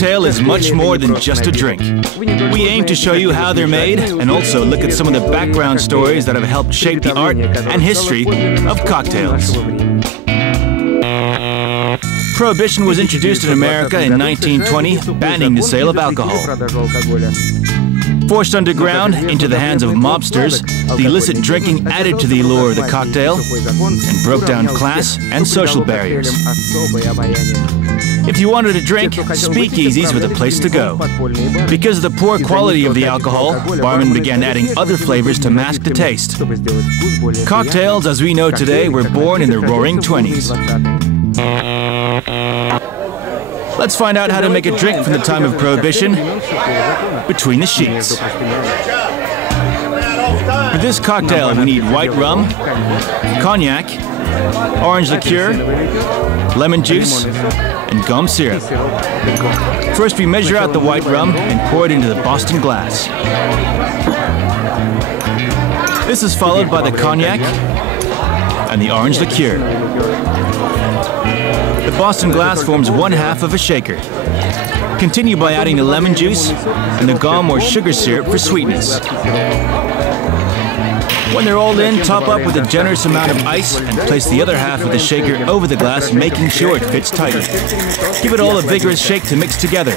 cocktail is much more than just a drink. We aim to show you how they're made and also look at some of the background stories that have helped shape the art and history of cocktails. Prohibition was introduced in America in 1920, banning the sale of alcohol. Forced underground into the hands of mobsters, the illicit drinking added to the allure of the cocktail and broke down class and social barriers. If you wanted a drink, speakeasies were the place to go. Because of the poor quality of the alcohol, barmen began adding other flavors to mask the taste. Cocktails, as we know today, were born in the Roaring '20s. Let's find out how to make a drink from the time of Prohibition, Between the Sheets. For this cocktail, we need white rum, cognac, orange liqueur, lemon juice, and gum syrup. First, we measure out the white rum and pour it into the Boston glass. This is followed by the cognac and the orange liqueur. The Boston glass forms one half of a shaker. Continue by adding the lemon juice and the gum or sugar syrup for sweetness. When they're all in, top up with a generous amount of ice and place the other half of the shaker over the glass, making sure it fits tightly. Give it all a vigorous shake to mix together.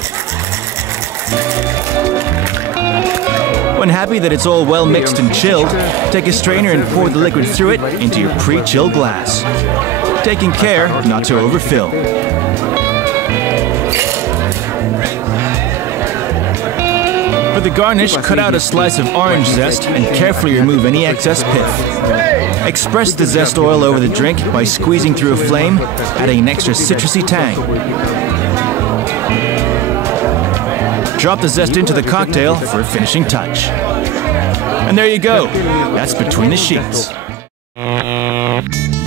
When happy that it's all well mixed and chilled, take a strainer and pour the liquid through it into your pre-chilled glass, taking care not to overfill. For the garnish, cut out a slice of orange zest and carefully remove any excess pith. Express the zest oil over the drink by squeezing through a flame, adding an extra citrusy tang. Drop the zest into the cocktail for a finishing touch. And there you go. That's Between the Sheets.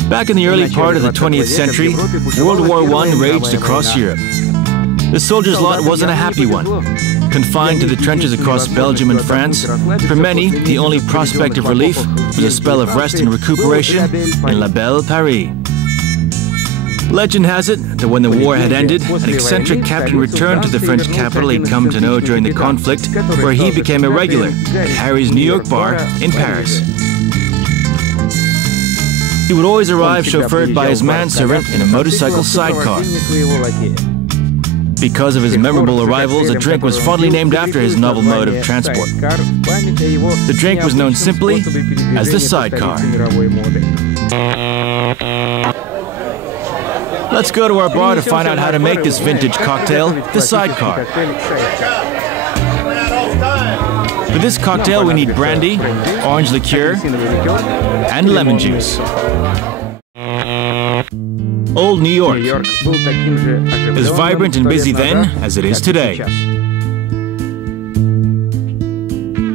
Back in the early part of the 20th century, World War I raged across Europe. The soldiers' lot wasn't a happy one. Confined to the trenches across Belgium and France, for many, the only prospect of relief was a spell of rest and recuperation in La Belle Paris. Legend has it that when the war had ended, an eccentric captain returned to the French capital he'd come to know during the conflict, where he became a regular at Harry's New York bar in Paris. He would always arrive chauffeured by his manservant in a motorcycle sidecar. Because of his memorable arrivals, a drink was fondly named after his novel mode of transport. The drink was known simply as the sidecar. Let's go to our bar to find out how to make this vintage cocktail, the sidecar. For this cocktail, we need brandy, orange liqueur, and lemon juice. Old New York, as vibrant and busy then as it is today.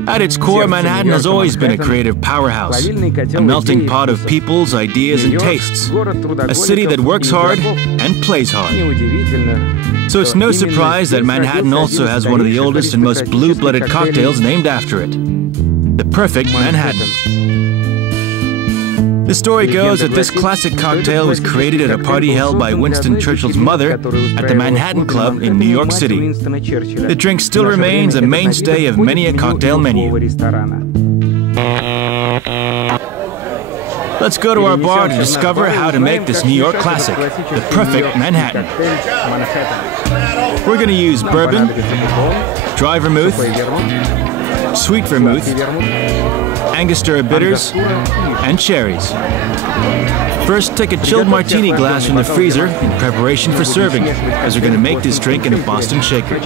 At its core, Manhattan has always been a creative powerhouse, a melting pot of peoples, ideas, and tastes, a city that works hard and plays hard. So it's no surprise that Manhattan also has one of the oldest and most blue-blooded cocktails named after it, the perfect Manhattan. The story goes that this classic cocktail was created at a party held by Winston Churchill's mother at the Manhattan Club in New York City. The drink still remains a mainstay of many a cocktail menu. Let's go to our bar to discover how to make this New York classic, the perfect Manhattan. We're going to use bourbon, dry vermouth, sweet vermouth, Angostura bitters, and cherries. First, take a chilled martini glass from the freezer in preparation for serving, as we're going to make this drink in a Boston shaker.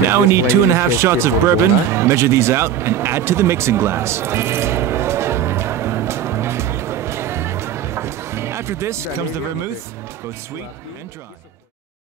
Now we need 2½ shots of bourbon, measure these out, and add to the mixing glass. After this comes the vermouth, both sweet and dry.